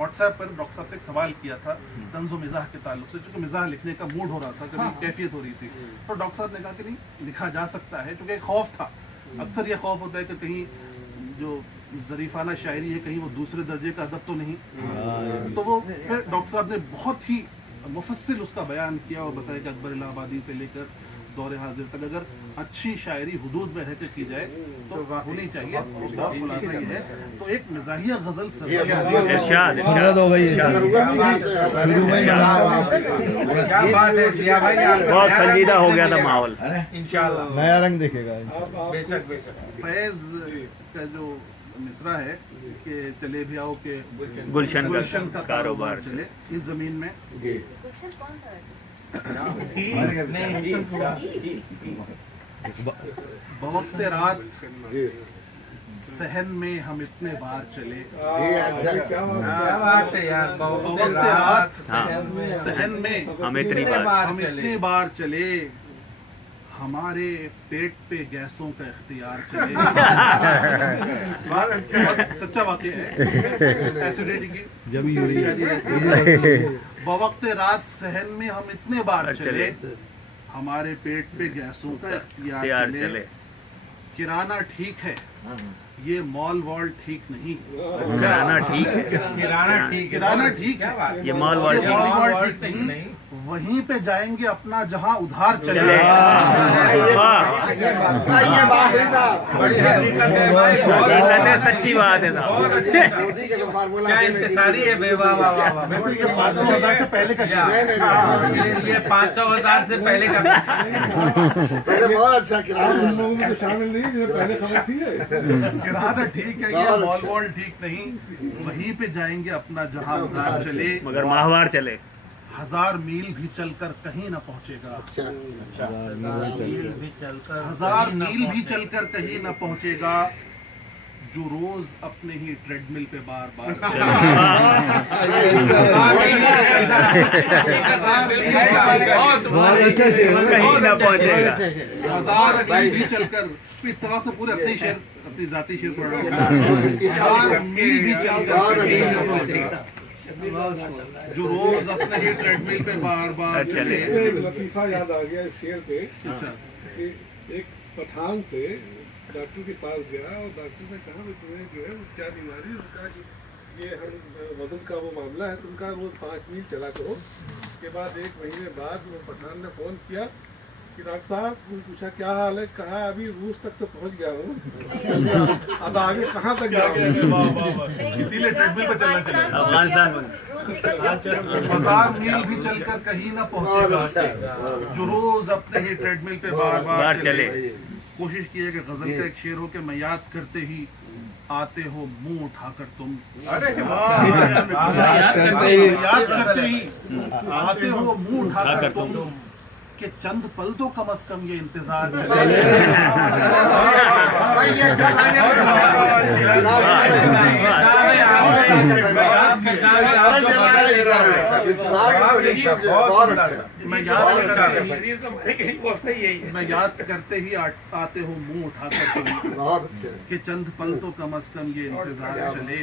WhatsApp पर doctor साहब से एक सवाल किया था तंज़ो मिज़ाह के ताल्लुक से, क्योंकि मिज़ाह लिखने का मूड हो रहा था, कभी कैफियत हो रही थी, तो डॉक्टर साहब ने कहा कि नहीं लिखा जा सकता है, क्योंकि एक खौफ था। अक्सर ये खौफ होता है कि कहीं जो ज़रीफ़ाना शायरी है कहीं वो दूसरे दर्जे का अदब तो नहीं, तो वो फिर डॉक्टर साहब ने बहुत ही मुफस्सिल उसका बयान किया और बताया कि अकबर इलाहाबादी से लेकर दौरे हाजिर तक अगर अच्छी शायरी हुदूद में रहकर की जाए तो होनी चाहिए। और उसका खुलासा ये है, तो एक मिज़ाहिया गज़ल इरशाद हो गई, बहुत संजीदा हो गया था माहौल, इंशाल्लाह नया रंग दिखेगा। फैज़ का जो मिसरा है कि चले भी आओ के गुलशन का कारोबार चले इस जमीन में बवक्त रात सहन में हम इतने बार चले, बवक्त रात सहन में हम इतनी बार चले, हमारे पेट पे गैसों का इख्तियार चले। सच्चा वाकया है, एसिडिटी की जमी हुई। बवक्त रात सहन में हम इतने बार चले, हमारे पेट पे गैसों का इख्तियार चले। किराना ठीक है, ये मॉल वॉल ठीक नहीं। किराना ठीक है, किराना ठीक है, ये मॉल वॉल ठीक नहीं। वहीं पे जाएंगे अपना जहां उधार चले। सच्ची बात है साहब, 500,000 से पहले का ये 500,000 से पहले का बहुत अच्छा किराना तो शामिल नहीं जो पहले खबर थी। किराना ठीक है, ये मॉल वॉल ठीक नहीं। वहीं पे जाएंगे अपना जहां उधार चले, मगर माहवार चले। 1000 मील भी चलकर कहीं न पहुंचेगा। 1000 मील भी चलकर कहीं न पहुंचेगा, जो रोज अपने ही ट्रेडमिल पे बार बार कहीं न पहुंचेगा। 1000 मील भी चलकर इस तरह से पूरे अपनी शेर, अपनी जाती शेर पढ़ रहा हूं। 1000 मील भी चलकर कहीं न पहुंचेगा, जो रोज अपने ही ट्रेडमिल पे बार बार चले। लतीफा याद आ गया इस शेर पे कि एक पठान से डॉक्टर के पास गया और डॉक्टर ने कहा कि तुम्हें जो है क्या बीमारी है। उसका कि ये हम वजन का वो मामला है, तुमका रोज 5 मील चला करो। उसके बाद 1 महीने बाद वो पठान ने फोन किया कि डॉक्टर साहब, पूछा क्या हाल है, कहा अभी रूस तक तो पहुंच गया हूँ, अब आगे कहाँ तक जाऊँ। इसीलिए ट्रेडमिल पे चलना चाहिए। अफगानिस्तान में 1000 मील भी चलकर कहीं न पहुंचेगा, जो रोज अपने ही ट्रेडमिल पे बार बार चले। कोशिश की है कि गजल का एक शेर हो कि मैं याद करते ही आते हो मुंह उठाकर तुम। याद करते ही आते हो मुंह उठाकर तुम, कि चंद पल तो कम से कम ये इंतजार चले। मैं याद करते ही आते हो मुंह उठाकर तुम, कि चंद पल तो कम से कम ये इंतजार चले।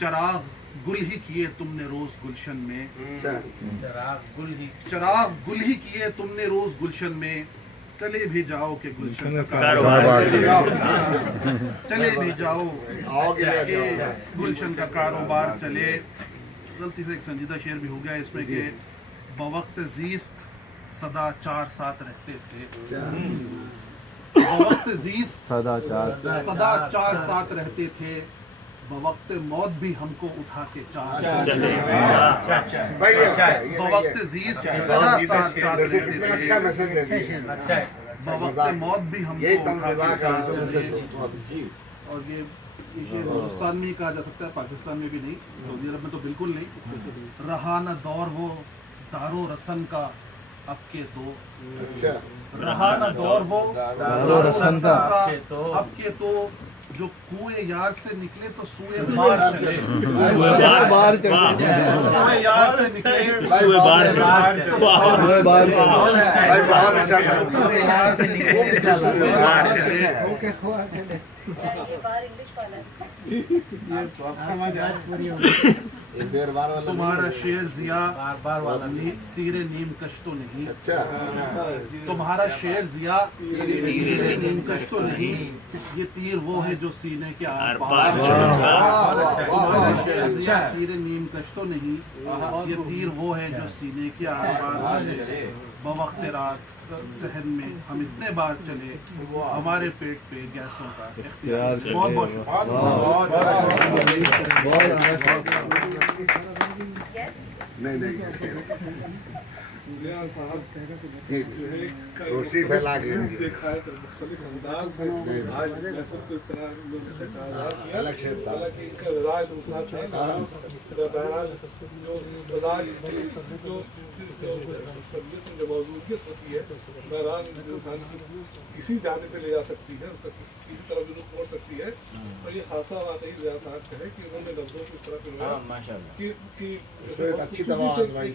चराग गुल ही किए तुमने रोज गुलशन में, चराग गुल ही किए तुमने रोज गुलशन में, चले भी जाओ के गुलशन का कारोबार चले भी जाओ के गुलशन का कारोबार चले। गलती से एक संजीदा शेर भी हो गया इसमें कि बवक्त ज़ीस्त सदा 4 साथ रहते थे। बवक्त ज़ीस्त सदा 4 साथ रहते थे, बवक्त मौत भी हमको उठा के 4 चले। बवक्त ज़ीस्त सदा 4 साथ रहते थे, अच्छा मैसेज है। बवक्त मौत भी हमको उठा के 4 चले। और ये हिंदुस्तान में ही कहा जा सकता है, पाकिस्तान में भी नहीं, सऊदी अरब में तो बिल्कुल नहीं। रहा न दौर वो दारो रसन का अब के तो, रहा न दौर वो दारो रसन का अब के तो, जो कुएं यार से निकले तो सुए बार चले। कुएं यार से निकले सुए बार चले। तो आप समझ आए एक देर बार वाला तुम्हारा शेर जिया बार वाला तीरे नीम कश तो नहीं, अच्छा तुम्हारा शेर जिया तीरे नीम कश तो नहीं, ये तीर वो है जो सीने के आर पार। तुम्हारा शेर जिया तीरे नीम कश तो नहीं, ये तीर वो है जो सीने के आर पार है। बवक्त रात सहन में हम इतने बार चले, हमारे पेट पे गैसों का इख्तियार। बहुत बहुत नहीं जिया साहब जी जो है रोशनी फैला के देखा है तो मुख्तलिफ अंदाज में आज महसूस को इस तरह लोगों ने आगाज किया। अलग शेर था। हालांकि इनका मिजाज दूसरा था। बहरहाल जो मिजाज जो मौजूदियत होती है बहरहाल इंसान की किसी जाने पे ले जा सकती है, उसका किसी तरफ भी रुख मोड़ सकती है। और ये खासा वाकई जिया साहब का है कि उन्होंने लफ्जों की तरफ कि एक अच्छी तवाज़ भाई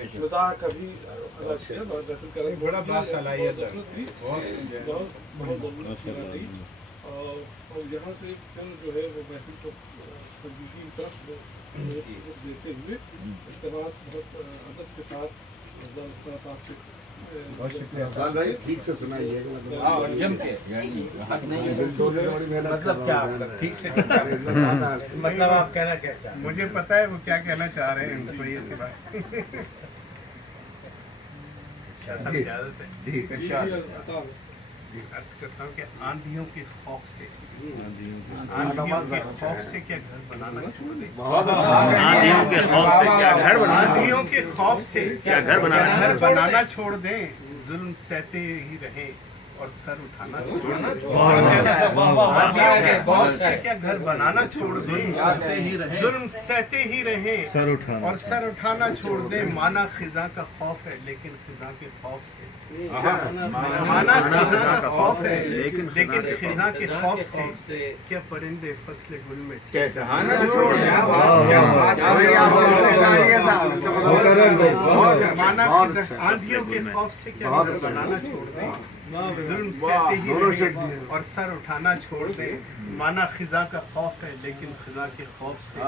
एक मज़ाक कभी अदा किया बड़ा बासलाहियत है, बहुत और यहाँ से फिर जो है वो महफिल को तब्दीली की तरफ देते हुए इख्तिबास बहुत अदब के साथ आपसे अफजाल भाई ठीक से सुनाइए मतलब क्या आपका ठीक से मतलब आप कहना क्या चाह रहे हैं? मुझे पता है वो क्या कहना चाह रहे हैं, थोड़ी सी बात जी इजाजत है। जी अर्ज करता हूँ कि आंधियों के खौफ से क्या घर बनाना छोड़ दें? आंधियों के खौफ से क्या घर बनाना आंधियों के खौफ से क्या घर बनाना छोड़ दें, जुल्म सहते ही रहें और सर उठाना छोड़ दें। आंधियों के खौफ से क्या घर बनाना छोड़ दें, जुल्म सहते ही रहें और सर उठाना छोड़ दें। माना खिजा का खौफ है लेकिन खिजा के खौफ से, माना खिजा का खौफ है लेकिन खिजा के खौफ से क्या परिंदे फसले गुल में चहचहाना छोड़ दें। माना आंधियों के खौफ से क्या घर बनाना छोड़ दें, जुल्म सहते ही रहें और सर उठाना छोड़ दें। माना खिजा का खौफ है लेकिन खिजा के खौफ से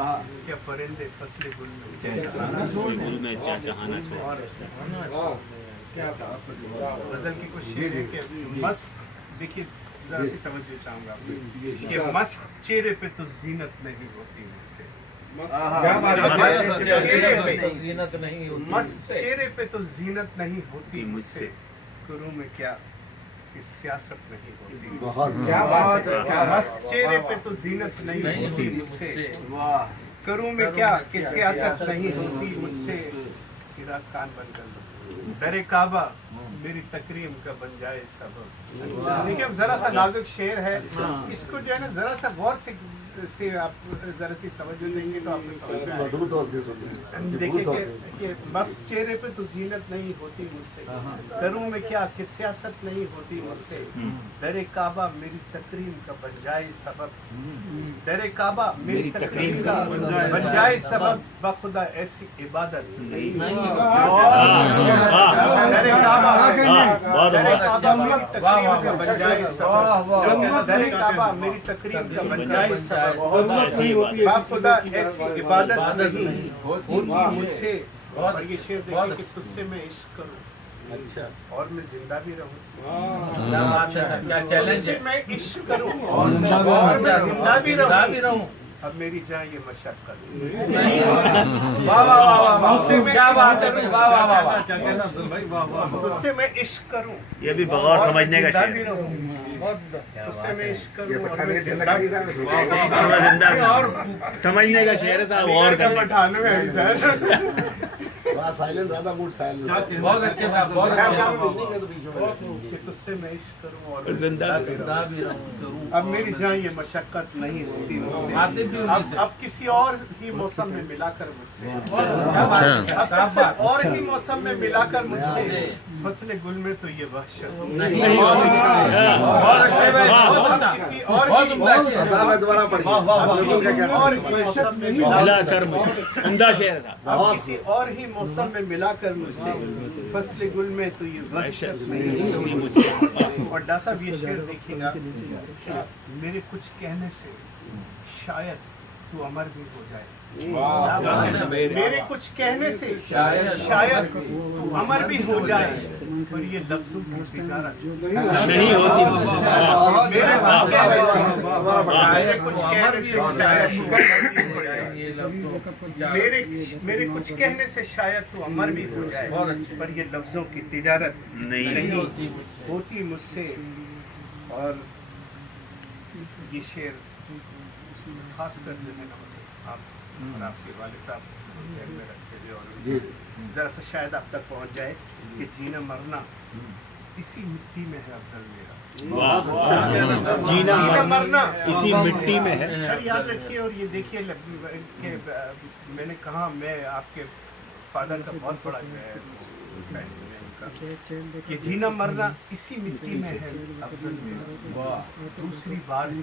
क्या परिंदे फसले गुल में चहचहाना छोड़ दें। क्या गजल की कुछ शेर है कि मस्क, देखिए जरा सी तवज्जो चाहूंगा कि मस्क चेहरे पे तो जीनत नहीं होती मुझसे, मस्क चेहरे पे तो जीनत नहीं होती मुझसे, करूं में क्या कि सियासत नहीं होती। मस्क चेहरे पे तो जीनत नहीं होती मुझसे, करूं में क्या कि सियासत नहीं होती मुझसे। फिराज खान बनकर दरे काबा मेरी तकरीम का बन जाए सबब। देखिए अब जरा सा नाजुक शेर है, इसको जो है ना जरा सा गौर से आप जरा सी तवज्जो देंगे तो आपको समझ में आएगा। देखिए कि बस चेहरे पे तो जीनत नहीं होती मुझसे, करूं मैं क्या कि सियासत नहीं होती मुझसे। दरे काबा मेरी तकरीम का बन जाए सबब, दरे काबा मेरी तकरीम का बन जाए सबब, बखुदा ऐसी इबादत नहीं। दरे काबा मेरी तकरीम का बन जाए सबब, दरे काबा मेरी तकरीम का बन जाए सबब, खुदा ऐसी इबादत नहीं होती मुझसे। और ये शेर देखिए कि तुझसे मैं इश्क करूं अच्छा और मैं जिंदा भी रहूं, तुझसे मैं इश्क करूं और मैं जिंदा भी रहूं। अब मेरी जान ये मशक्कत तुझसे मैं इश्क करूं, ये भी बगौर समझने का शेर है। तुझसे मैं इश्क करूं और मैं जिंदा और समझने का शेर है साहब। और कर साइलेंट ज्यादा मूड साइलेंट बहुत अच्छे था, बहुत तुझसे मैं इश्क करूं और जिंदा भी रहूं, अब मेरी जहाँ ये मशक्कत नहीं होती मुझसे, अब किसी और ही मौसम में मिलाकर मुझसे, अब किसी और ही मौसम में मिलाकर मुझसे फसले गुल में तो ये वहशत नहीं। अब किसी और ही मौसम में मिलाकर उम्दा शेर था। अब किसी और ही मौसम में मिलाकर मुझसे फसले गुल में तो ये वहशत नहीं होती। और डॉक्टर साहब ये शेर देखिएगा, मेरे कुछ कहने से शायद तू अमर भी हो जाए, मेरे कुछ कहने से शायद तू अमर भी हो जाए, पर ये लफ्जों की तिजारत नहीं होती। मेरे कुछ कहने से शायद तू अमर भी हो जाए, मेरे कुछ कहने से शायद तू अमर भी हो जाए, पर ये लफ्जों की तिजारत नहीं होती मुझसे। और ये शेर खास कर जो है ना, आप और आपके वाले साहब ध्यान में रखते हुए और जरा सा शायद आप तक पहुंच जाए कि जीना मरना इसी मिट्टी में है अफजल मेरा। जीना मरना इसी मिट्टी में है। सर याद रखिए और ये देखिए कि मैंने कहा मैं आपके फादर का बहुत बड़ा जो है कि जीना मरना इसी मिट्टी में है अफजल मेरा, दूसरी बार नहीं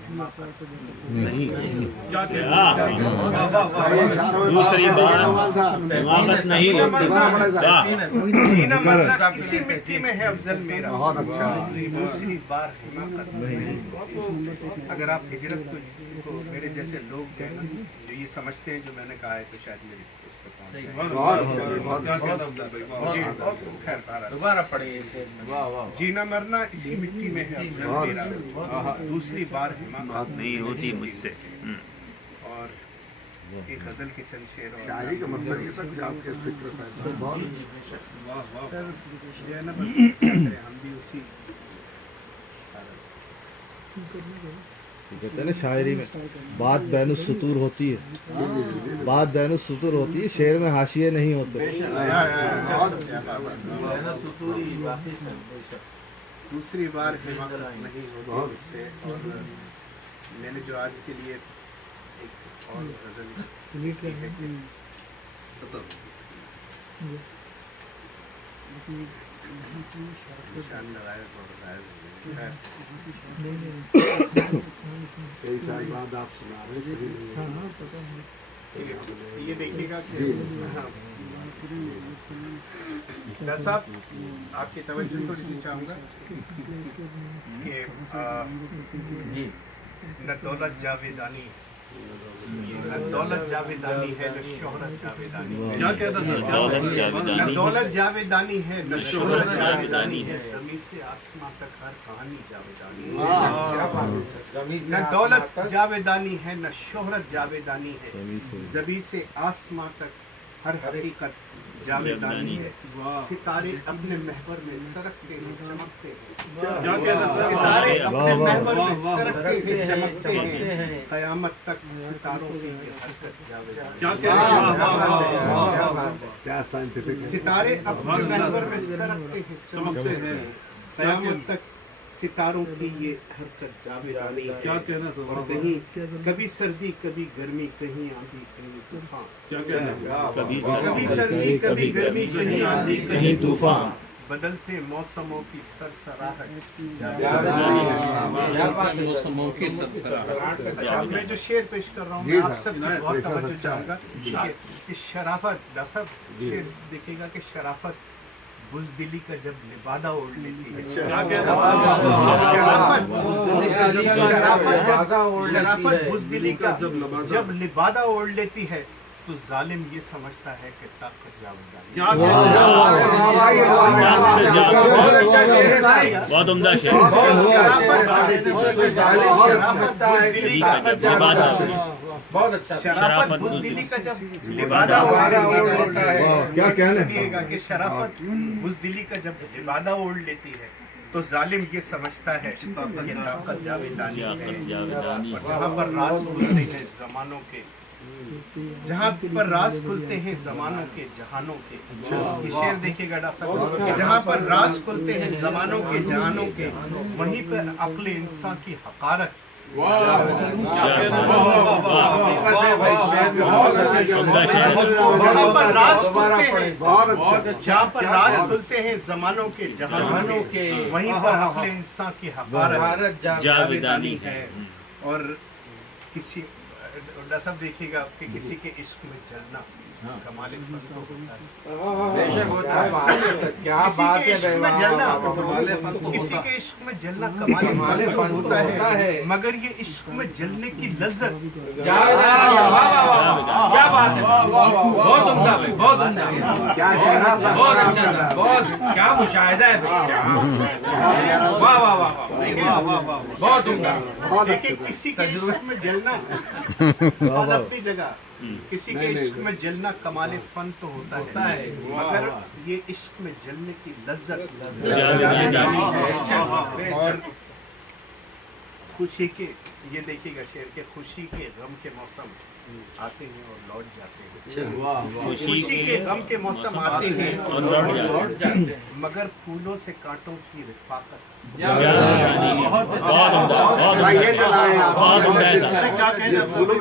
दूसरी बार हिमाकत नहीं होती। जीना मरना इसी मिट्टी में है अफजल मेरा, दूसरी बार हिमाकत नहीं। अगर आप हिजरत को मेरे जैसे लोग हैं ना जो ये समझते हैं जो मैंने कहा है, तो शायद मेरी दोबारा पढ़िए। जीना मरना इसी मिट्टी में है अफजल मेरा, दूसरी बार हिमाकत नहीं होती मुझसे। और एक गजल के चंद शेर और शायरी का मतलब ये सब आपके फिक्र पैदा बहुत सर जो है ना, बस क्या करें, हम भी उसी कहते हैं ना शायरी में बात बैन सुतूर होती है, बात बैन सुतूर होती है, शेर में हाशिए नहीं होते। दूसरी बार हिमाकत नहीं होती उससे। और मैंने जो आज के लिए एक और गजल लिखी है कि निशान लगाए और गायब हो गए। कई साल बाद आप सुना रहे सही ये देखिएगा कि डॉक्टर साहब आपकी तवज्जो थोड़ी सी चाहूँगा कि न दौलत जावेदानी, न दौलत जावेदानी है न शोहरत जावेदानी है। क्या कहता सर? न दौलत जावेदानी है न शोहरत जावेदानी है, ज़मीं से आसमां तक हर कहानी जावेदानी है। न दौलत जावेदानी है न शोहरत जावेदानी है, ज़मीं से आसमां तक हर हकीकत जावेदानी है। सितारे अपने महवर में सरकते हैं चमकते हैं, क्या कहता सर? सितारे अपने महवर में सरकते हैं चमकते हैं, कयामत तक सितारों की ये हरकत जावेदानी। क्या कहता? क्या साइंटिफिक सितारे अपने महवर में सरकते हैं चमकते हैं, कयामत तक सितारों की ये हरकत जावेदानी है। क्या कहना सर? और कहीं कभी सर्दी कभी गर्मी, कहीं आंधी कहीं तूफान, क्या कहना? कभी सर्दी कभी गर्मी, कहीं आंधी कहीं तूफान, बदलते मौसमों की सरसराहट। अच्छा, मैं जो शेर पेश कर रहा हूँ, मैं आप सब बहुत तवज्जो चाहूँगा कि शराफत, डॉक्टर साहब शेर देखिएगा कि शराफत बुज़दिली का जब लिबादा ओढ़ लेती है। शराफत बुज़दिली का जब लिबादा ओढ़ लेती है, तो जालिम ये समझता है कि ताकत जावेदानी। क्या बहुत उम्दा शेर। बहुत अच्छा। शराफत बुज़दिली का जब लिबादा ओढ़ता है, क्या कहना सुनिएगा कि शराफत बुज़दिली का जब लिबादा ओढ़ लेती है, तो जालिम ये समझता है कि ताकत जावेदानी है। और जहाँ पर राज खुलते हैं ज़मानों के, जहाँ पर राज खुलते हैं ज़मानों के जहानों के, ये शेर देखिएगा डॉक्टर साहब कि जहाँ पर राज खुलते हैं ज़मानों के जहानों के, वहीं पर अक्ल इंसान की हकारत जहाँ पर राज खुलते हैं, बहुत अच्छा जहाँ पर राज खुलते हैं जमानों के जहानों के, वहीं पर अक्ल इंसान की हकारत जावेदानी है। और किसी सब देखिएगा कि किसी के इश्क में जलना कमाल फन तो होता है। क्या बात है किसी के इश्क में जलना, किसी के इश्क में जलना कमाल फन होता है, मगर ये इश्क में जलने की लज्जत क्या बात है, बहुत उम्दा भाई, बहुत उम्दा, क्या चेहरा सा बहुत अच्छा, बहुत क्या मुशाहिदा है भाई, वाह वाह वाह वाह वाह वाह, बहुत उम्दा। देखिए किसी के इश्क में जलना फन अपनी जगह, किसी के इश्क में जलना कमाल फन तो होता है, मगर ये इश्क में जलने की लज्जत और खुशी के, ये देखिएगा शेर के, खुशी के गम के मौसम आते हैं और लौट जाते हैं, खुशी के गम के मौसम आते हैं और लौट जाते हैं, मगर फूलों से कांटों की रिफाकत भाई ये जलाए आप क्या कह रहे फूलों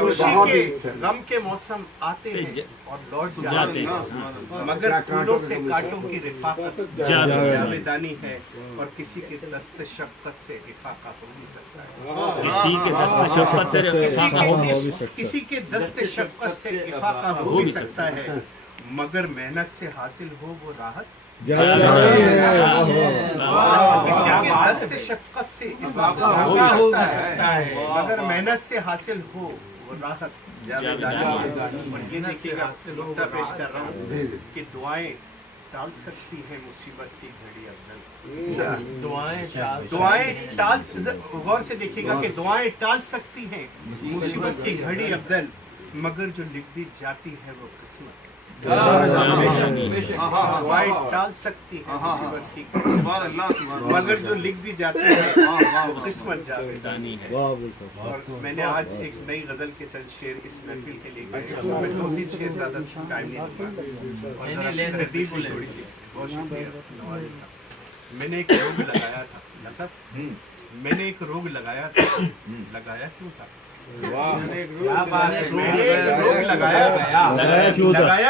खुशी के गम के मौसम आते हैं और लौट जाते हैं, मगर फूलों से कांटों की रिफाकत जावेदानी है, और किसी के दस्त शफ़क़त से इफाका हो नहीं सकता है, किसी के दस्त शफ़क़त से किसी के दस्त शफ़क़त से इफाका हो भी सकता है, मगर मेहनत से हासिल हो वो राहत किसी के दस्त शफ़क़त से इफाका हो भी सकता है, मगर मेहनत से हासिल हो वो राहत जावेदानी। और ये देखिएगा नुक्ता पेश कर रहा हूँ कि दुआएं टाल सकती है मुसीबत की घड़ी अफजल, दुआएं टाल, गौर से देखिएगा कि दुआएं टाल सकती हैं मुसीबत की घड़ी अफजल, मगर जो लिख दी जाती है वो किस्मत, दुआएं टाल सकती है मुसीबत की, मगर जो लिख दी जाती है वो किस्मत जावेदानी है। और मैंने आज एक नई गजल के चंद शेर इस महफिल के लिए गाए, मैं 2-3 शेर ज्यादा टाइम नहीं लूंगा, थोड़ी सी, बहुत शुक्रिया। मैंने एक रोग लगाया था नसब, मैंने एक रोग लगाया था, लगाया क्यों था, मैंने एक रोग लगाया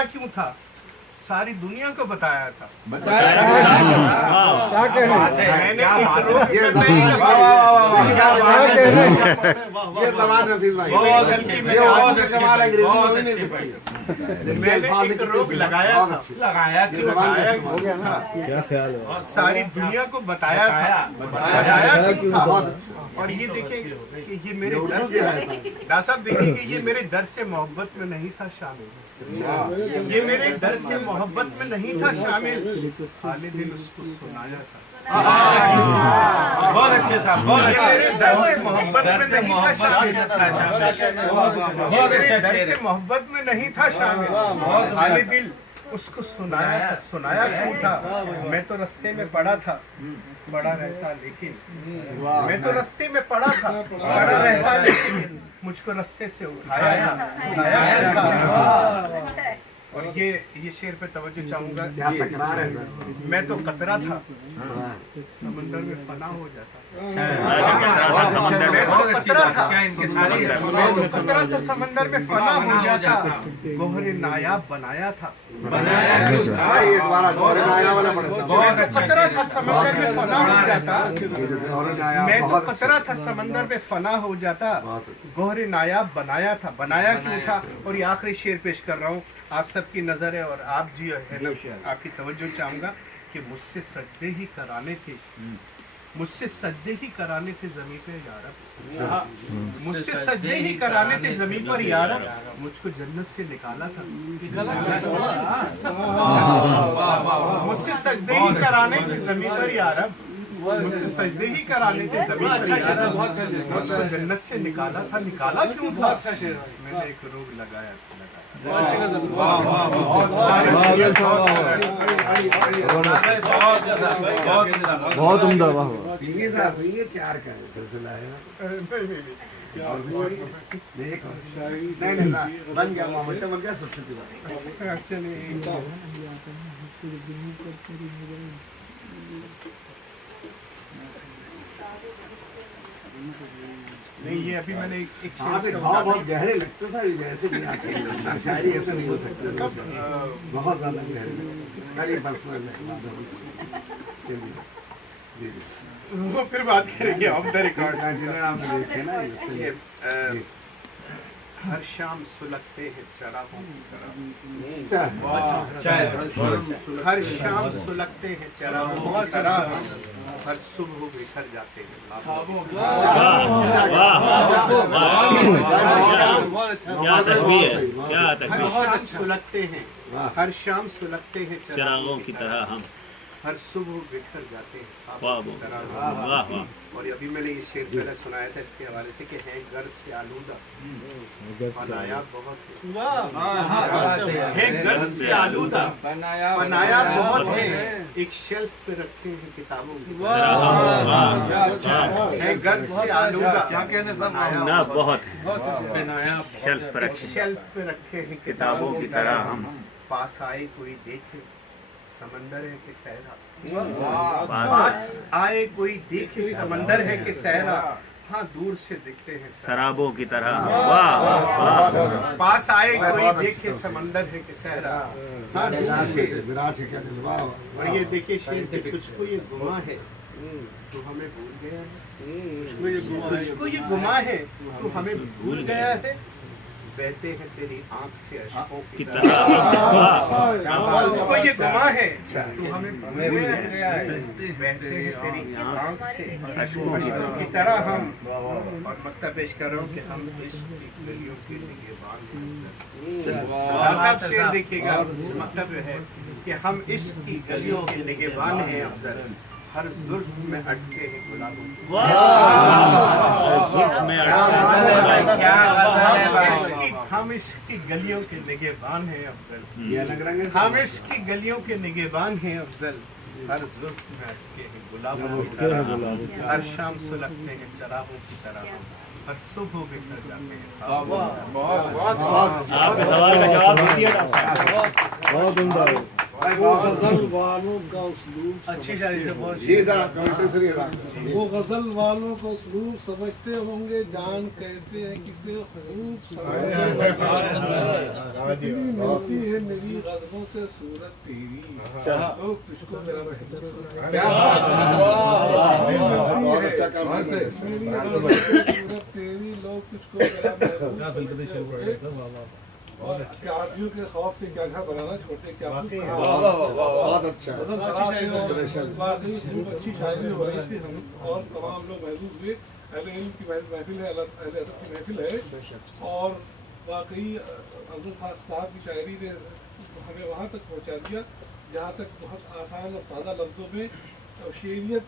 क्यों था, सारी दुनिया को बताया था, क्या कह रहे हैं? मैंने एक रोग ये सवाल नफीस भाई बहुत हल्की में आज कमाल अंग्रेजी बोल ही नहीं सकती। मैंने एक रोग लगाया था, लगाया क्यों था, क्या ख्याल है? और सारी दुनिया को बताया क्यों था। और ये देखिए कि ये मेरे दर से, डॉक्टर साहब देखिए कि ये मेरे दर से मोहब्बत में नहीं था शामिल, ये मेरे दर से मोहब्बत में नहीं था शामिल, खाली दिल उसको सुनाया था। बहुत अच्छे साहब, बहुत अच्छे, मेरे दर से मोहब्बत में नहीं था शामिल, बहुत अच्छे दर से मोहब्बत में नहीं था शामिल, खाली दिल उसको सुनाया क्यों था। मैं तो रास्ते में पड़ा था, पड़ा रहता लेकिन, मैं तो रास्ते में पड़ा था, पड़ा रहता लेकिन मुझको रास्ते से उठाया था। और ये शेर पे तवज्जो चाहूंगा, क्या तकरार है सर? मैं तो कतरा था समंदर में फना हो जाता, मैं तो कतरा था समंदर में फना हो जाता, गोहरे नायाब बनाया था, भाई एक बार और आया वाला पड़ता कतरा था समंदर में फना हो जाता, है। मैं तो कतरा था समंदर में फना हो जाता, गोहरे नायाब बनाया था, बनाया क्यों था। और ये आखिरी शेर पेश कर रहा हूँ, आप सबकी नजर है और आप जी है ना, आपकी तवज्जो चाहूंगा कि मुझसे सजदे ही कराने थे, मुझसे सजदे ही कराने थे ज़मीन पे यारब, मुझसे सजदे ही कराने थे ज़मीन पर यारब, मुझको जन्नत से निकाला था, मुझसे सजदे ही कराने थे ज़मीन पर यारब, मुझसे सजदे ही कराने थे ज़मीन पर यारब, मुझको जन्नत से निकाला था, निकाला क्यों था, मैंने एक रोग लगाया था, बहुत उम्दा, वाह वाह। ये साहब ये 4 का सिलसिला है नहीं बन गया मोहम्मद बन गया सरस्वती नहीं, ये अभी मैंने एक हाँ से भाव बहुत गहरे लगते थे, जैसे भी आते हैं शायरी ऐसे नहीं हो सकता, बहुत ज्यादा गहरे लगते। पर्सनल चलिए जी जी वो फिर बात करेंगे ऑफ द रिकॉर्ड। आपने देखे ना ये हर शाम सुलगते हैं चरागों की तरह, हर शाम सुलगते हैं चरागों की तरह, हर सुबह बिखर जाते हैं ख्वाबों की तरह। क्या तस्वीर है, क्या हर तस्वीर। शाम सुलगते हैं, हर शाम सुलगते हैं चरागों की तरह हम हर सुबह बिखर जाते हैं ख्वाबों की तरह। वाह वाह। और अभी मैंने ये शेर पहले सुनाया था इसके हवाले से कि है गर्द से आलूदा बनाया बहुत है, गर्द से आलूदा बनाया बहुत है, एक शेल्फ पे रखते हैं किताबों की है, गर्द से आलूदा क्या कहने ना बहुत है, बनाया शेल्फ पर एक शेल्फ पे रखे हैं किताबों की तरह हम पास आए कोई देखे समंदर है कि सहरा, पास पास आए कोई देखे समंदर है कि सहरा, हाँ दूर से दिखते हैं शराबों की तरह। वाह वाह। पास आए कोई देखे समंदर है कि सहरा, हाँ दूर से। विराट है क्या दिलवा। और ये देखिए शेर कि तुझको ये गुमा है तो हमें भूल गया है, तुझको ये गुमा है तो हमें भूल गया है, बहते हैं तेरी आंख से अश्कों की तरह, तुझको ये गुमा है तो हमें भूल गया है, बहते हैं तेरी आंख से अश्कों की तरह हम। और मतलब पेश कर रहा हूँ कि हम इश्क की गलियों के निगहबान हैं। साहब शेर देखिएगा, मतलब है कि हम इश्क की गलियों के निगहबान हैं अफजल, हर जुल्फ में अटके हैं गुलाबों की। जुल्फ में हम इसकी गलियों के निगहबान हैं अफजल, ये अलग रंग है। हम इसकी गलियों के निगहबान हैं अफजल, हर जुल्फ में अटके हैं गुलाबों की तरह, हर शाम सुलगते हैं चरागों की तरह, हर सुबह बिखर जाते हैं। आपके सवाल का जवाब दे दिया डॉक्टर साहब। बहुत उम्दा है। वो गजल वालों का उसलूब अच्छी शायरी है बहुत। जी सर आप कमेंट्री सुनिए साहब। वो गजल वालों को उसलूब समझते होंगे, जान कहते हैं किसे खूब कितनी मिलती है मेरी गजलों से सूरत तेरी, लोग तुझको मेरा बहुत अच्छा काम है। मेरी गजलों से सूरत तेरी, लोग तुझको मेरा और आदमियों के खौफ से क्या घर बनाना छोड़ते, क्या बहुत अच्छा वाकई खूब अच्छी शायरी हो रही थी। हम और तमाम लोग महसूस हुए, अहले इल्म की महफिल है, अहले अदब की महफिल है, और वाकई अफजल साहब की शायरी ने हमें वहाँ तक पहुँचा दिया जहाँ तक बहुत आसान और सादा लफ्ज़ों में शेरियत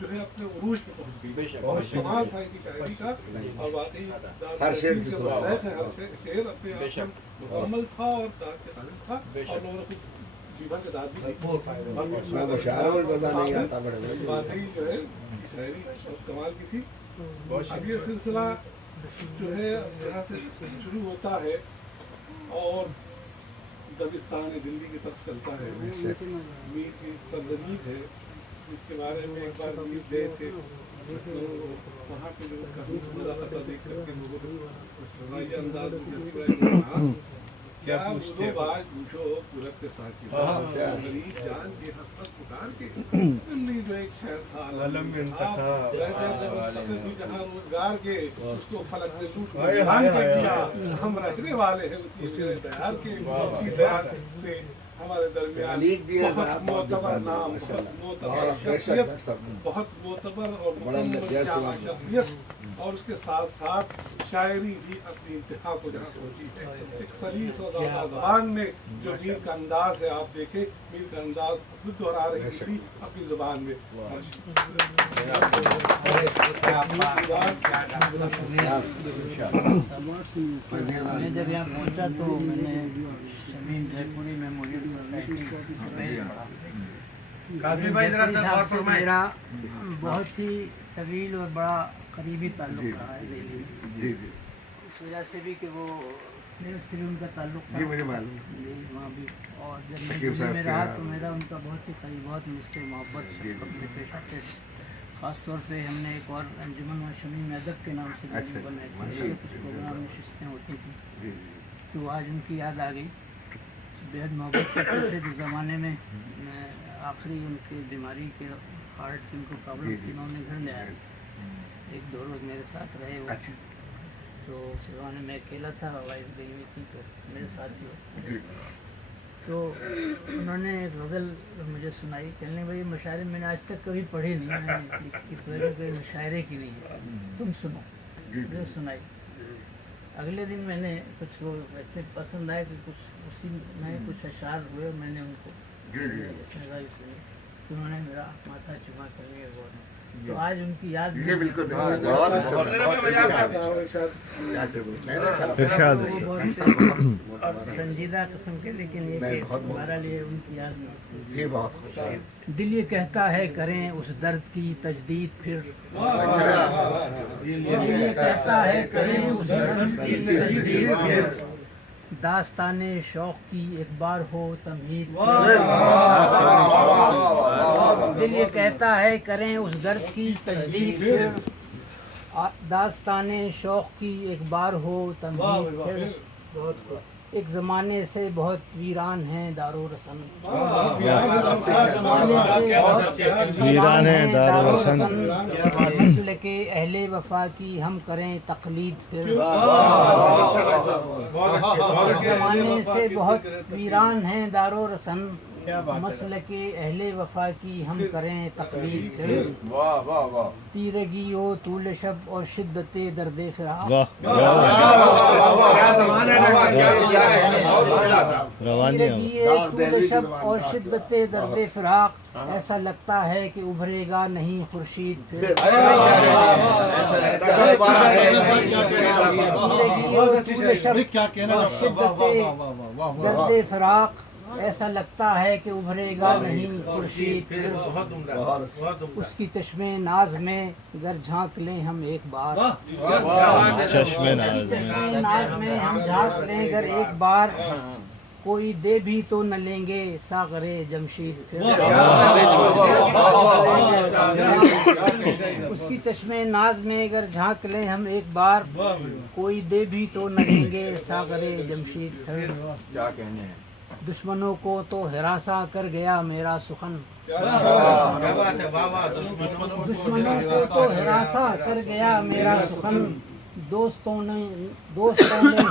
जो है अपने उरूज पे पहुँच गई। बहुत कमाल था इनकी शायरी का, और वाकई हर शेर की के मुताबिक है, हर शेर अपने आप में मुकम्मल था और दाद के काबिल था, और लोगों ने जीवन के दाद भी दी। शायरों में मजा नहीं आता बड़े वाकई जो है शायरी बहुत कमाल की थी। अब ये सिलसिला जो है यहाँ से शुरू होता है और दबिस्तान दिल्ली की तरफ चलता है। मीर की सरजमीन है जिसके बारे में एक बार मीर गए थे, तो वहाँ के लोग का मुलाकात देख करके लोगों ने सराही अंदाज में कहा क्या बोलो बाज पूछो पूरब के साथी, गरीब जान की हसरत पुकार के दिल्ली जो एक शहर था रहते भी जहाँ रोजगार के उसको फलक से लूट के किया, हम रहने वाले हैं उसी दयार के, उसी दयार से हमारे दरमियान बहुत मोतबर नाम, बहुत मोतबर और शख्सियत, और उसके साथ साथ शायरी भी अपनी इंतहा को जहाँ पहुँची है। एक सलीस और ज़बान में जो मीर का अंदाज है, आप देखें मीर का अंदाज खुद दोहरा रही थी अपनी ज़ुबान में। मैं जब यहाँ पहुँचा तो मैंने शमीम जयपुरी मेमोरियल सोसाइटी मेरा बहुत ही तवील और बड़ा करीबी ताल्लुक रहा है दिल्ली में, इस वजह से भी कि वो मेरठ से भी उनका ताल्लुक था वहाँ भी, और जब मैं दिल्ली में रहा तो मेरा उनका बहुत ही करीब, बहुत मुझसे मोहब्बत से पेश आते थे। ख़ास तौर पे हमने एक और अंजुमन व शमीम अदब के नाम से अच्छा। बनाए थे, उसमें कुछ प्रोग्राम नशिस्तें होती थी, जी तो आज उनकी याद आ गई। बेहद मोहब्बत करते थे। जिस ज़माने में मैं आखिरी उनकी बीमारी के हार्ट की उनको प्रॉब्लम थी, मैं उन्हें घर ले आया, एक दो रोज़ मेरे साथ रहे वो। अच्छा तो उस ज़माने में अकेला था, वाइफ गई हुई थी, तो मेरे साथ ही वो। जी तो उन्होंने एक गज़ल मुझे सुनाई, कहने भाई मशायरे मैंने आज तक कभी पढ़ी नहीं, मैंने लिखी तो कोई मशायरे की नहीं है, तुम सुनो। मुझे सुनाई। अगले दिन मैंने कुछ वो ऐसे पसंद आए कि कुछ उसी में कुछ अशार हुए, मैंने उनको जी जी नज़ारी सुनी, तो उन्होंने मेरा माथा चुमा कर लिया वो। तो आज उनकी याद ये बिल्कुल बहुत अच्छा और इरशाद वो बहुत संजीदा किस्म के, लेकिन ये कि हमारा लिए उनकी याद में ये बहुत अच्छा दिल ये कहता है करें उस दर्द की तजदीद फिर, दिल ये कहता है करें उस दर्द की तजदीद फिर, दास्ताने शौक की एक बार हो तमहीद, दिल ये कहता है करें उस दर्द की तजदीद फिर, दास्ताने शौक की एक बार हो तमहीद फिर, एक ज़माने से बहुत वीरान हैं दारो रसन, वीरान है दारो रसन, मसल के अहले वफा की हम करें तकलीद फिर, ज़माने से बहुत वीरान हैं दारो रसन, मसल के अहले वफा की हम करें तकलीद फिर, तीरगी हो तूल शब और शिद्दत दर्द फिराक, वाह रवानी तीरगी तूल शब और शिद्दत दर्द फिराक, ऐसा लगता है कि उभरेगा नहीं खुर्शीद फिर, क्या कहना दर्द फिराक, ऐसा लगता है कि उभरेगा नहीं खुर्शीद फिर, उसकी चश्मे नाज में अगर झांक लें हम एक बार, चश्मे नाज में चश्मे नाज में हम झांक लें अगर एक बार, कोई दे भी तो न लेंगे सागरे जमशीद फिर, उसकी चश्मे नाज में अगर झांक लें हम एक बार, कोई दे भी तो न लेंगे सागरे जमशीद फिर, क्या कहने हैं। दुश्मनों को तो हिरासा कर गया मेरा सुखन, दुश्मनों को तो हिरासा कर गया मेरा सुखन, दोस्तों ने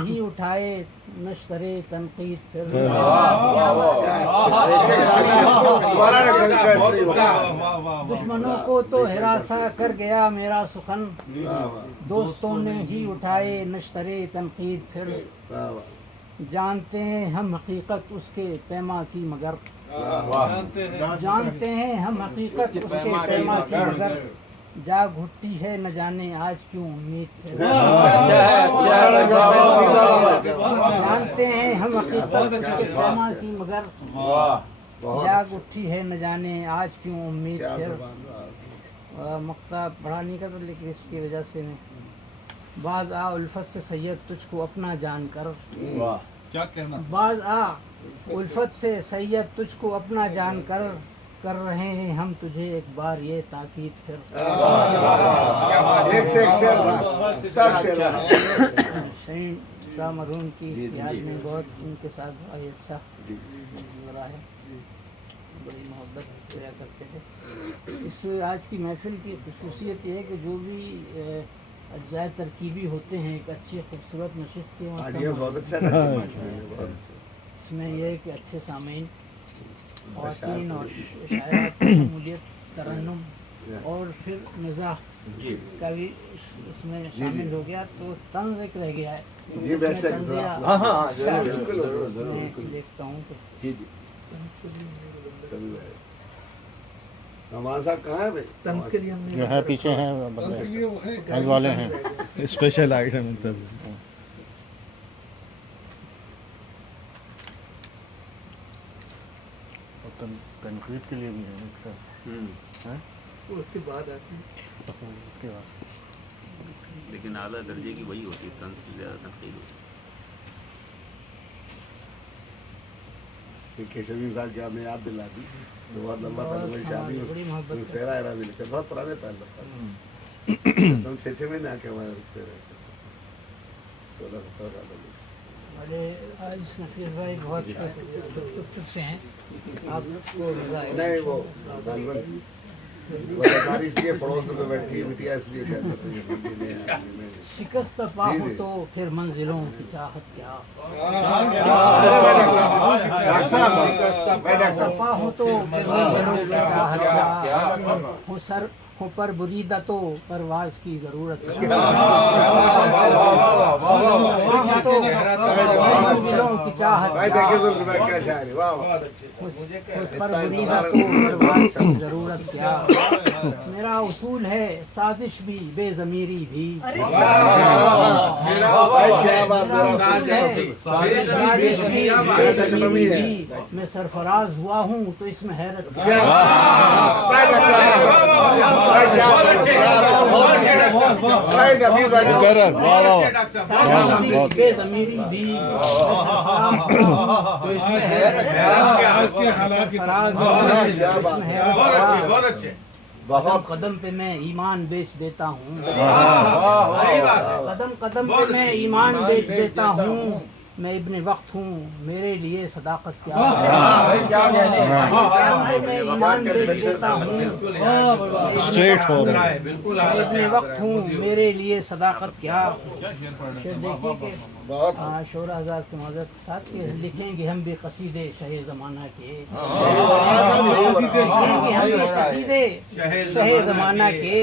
ही उठाए नश्तरे तनकीद फिर, दुश्मनों को तो हिरासा कर गया मेरा सुखन, दोस्तों ने ही उठाए नश्तरे तनकीद फिर, जानते हैं हम हकीकत उसके पैमा की मगर, जानते हैं हम हकीकत उसके पैमा की मगर, जाग उठती है न जाने आज क्यों उम्मीद फिर, जानते हैं हम हकीकत उसके पैमा की मगर, जाग उठी है न जाने आज क्यों उम्मीद फिर। मक्ता पढ़ा नहीं कर, लेकिन इसकी वजह से मैं बाज आ उल्फत से सैयद तुझको अपना जान कर, क्या कहना बाज आ उल्फत से सैयद तुझको अपना जान कर रहे हैं हम तुझे एक बार ये ताकीद फिर, एक से एक शेर था, सब शेर था। शहीद शाह मरहूम की याद में बहुत उनके साथ बहुत अच्छा रहा है, बड़ी मोहब्बत किया करते थे। इस आज की महफिल की खुसूसियत ये है कि जो भी अज्जाए तरकीबी होते हैं, एक अच्छी खूबसूरत नशिस्त की ये बहुत अच्छा इसमें यह है कि अच्छे सामीन ख़वातीन और शायरात की शमूलियत, तरन्नुम और फिर मिज़ाह का भी इसमें शामिल हो गया, तो तंज़ एक रह गया है। जी बेशक, मैं देखता हूँ तो जी जी नवाज साहब कहाँ है भाई? तंज़ के लिए हमने जो है पीछे हैं तंज वाले हैं, स्पेशल आइटम तंज। तनकीद के लिए भी है सर, उसके बाद आते हैं। उसके बाद लेकिन आला दर्जे की वही होती है, तंज से ज़्यादा तनकीद होती है। کہ شبیر صاحب کی آپ نے یاد دلا دی تو بہت لمبا تعلق ہے. شادی سہرا ایرا بھی لکھا, بہت پرانے تعلق تھا. ہم 6 مہینے آ کے ہمارے رکتے رہتے 16-17 سال. ارے آج نفیس بھائی بہت چپ سے ہیں, آپ کو نہیں وہ وفاداری اس لیے پڑوس میں بیٹھی ہوئی اس لیے شکست پا ہو تو پھر منزلوں کی چاہت کیا, پا ہو تو پھر منزلوں کی چاہت کیا, ہو سر ہو پر بریدہ تو پرواز کی ضرورت کیا, منزلوں کی چاہت پر بریدہ تو پرواز کی ضرورت کیا. میرا اصول ہے سازش بھی بے ضمیری بھی, سازش بھی بے ضمیری بھی, میں سرفراز ہوا ہوں تو اس میں حیرت بے ضمیری بھی, قدم قدم پہ میں ایمان بیچ دیتا ہوں, قدم قدم پہ میں ایمان بیچ دیتا ہوں, میں ابن وقت ہوں میرے لیے صداقت کیا, میں ایمان بیچ دیتا ہوں, میں ابن وقت ہوں میرے لیے صداقت کیا. دیکھیے کہ شعرا حضرات سے معذرت کے ساتھ کہ لکھیں گے ہم بھی قصیدے شہ زمانہ کے, لکھیں گے ہم بھی قصیدے شہ زمانہ کے,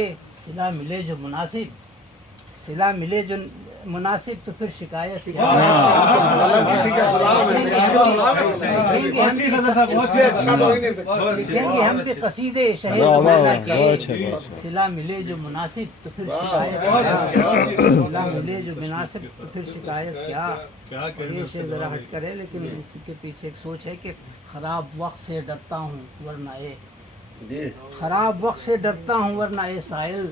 صلہ ملے جو مناسب, صلہ ملے جو مناسب تو پھر شکایت کیا. لکھیں گے ہم بھی قصیدے شہ زمانہ کے, صلہ ملے جو مناسب تو پھر شکایت کیا, صلہ ملے جو مناسب تو پھر شکایت کیا. یہ شعر ذرا ہٹ کرے لیکن اس کے پیچھے ایک سوچ ہے کہ خراب وقت سے ڈرتا ہوں ورنہ خراب وقت سے ڈرتا ہوں ورنہ اے سائل,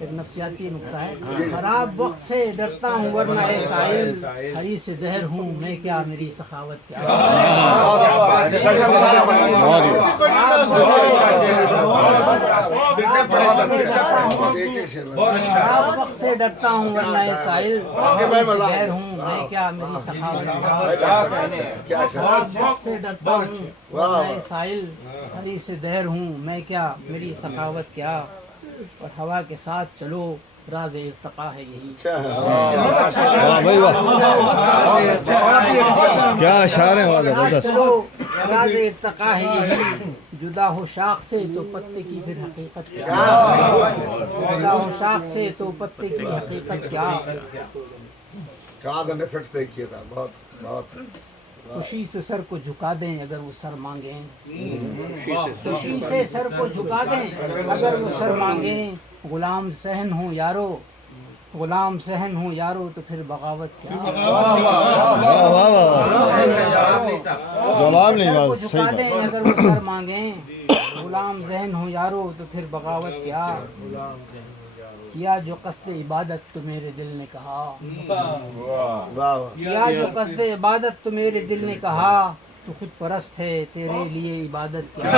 ایک نفسیاتی نکتہ ہے, خراب وقت سے ڈرتا ہوں ورنہ اے سائل, ہری سے زہر ہوں میں کیا میری سخاوت کیا. خراب وقت سے ڈرتا ہوں ورنہ اے سائل, ہری سے زہر ہوں میں کیا میری سخاوت کیا. خراب وقت سے ڈرتا ہوں ورنہ اے سائل, ہری سے زہر ہوں میں کیا میری سخاوت کیا. اور ہوا کے ساتھ چلو راز ارتقا ہے یہی. کیا اشعار ہیں, چلو راز ارتقا ہے یہی, جدا ہو شاخ سے تو پتے کی پھر حقیقت کیا, جدا ہو شاخ سے تو پتے کی حقیقت کیا. خوشی سے سر کو جھکا دیں اگر وہ سر مانگیں, خوشی سے سر کو جھکا دیں اگر وہ سر مانگیں, غلام سہن ہوں یارو, غلام سہن ہوں یارو تو پھر بغاوت کیا. جواب نہیں, سر کو جھکا دیں اگر وہ سر مانگیں, غلام ذہن ہوں یارو تو پھر بغاوت کیا. کیا جو قصد عبادت تو میرے دل نے کہا, کیا جو قصد عبادت تو میرے دل نے کہا, تو خود پرست ہے تیرے لیے عبادت کیا.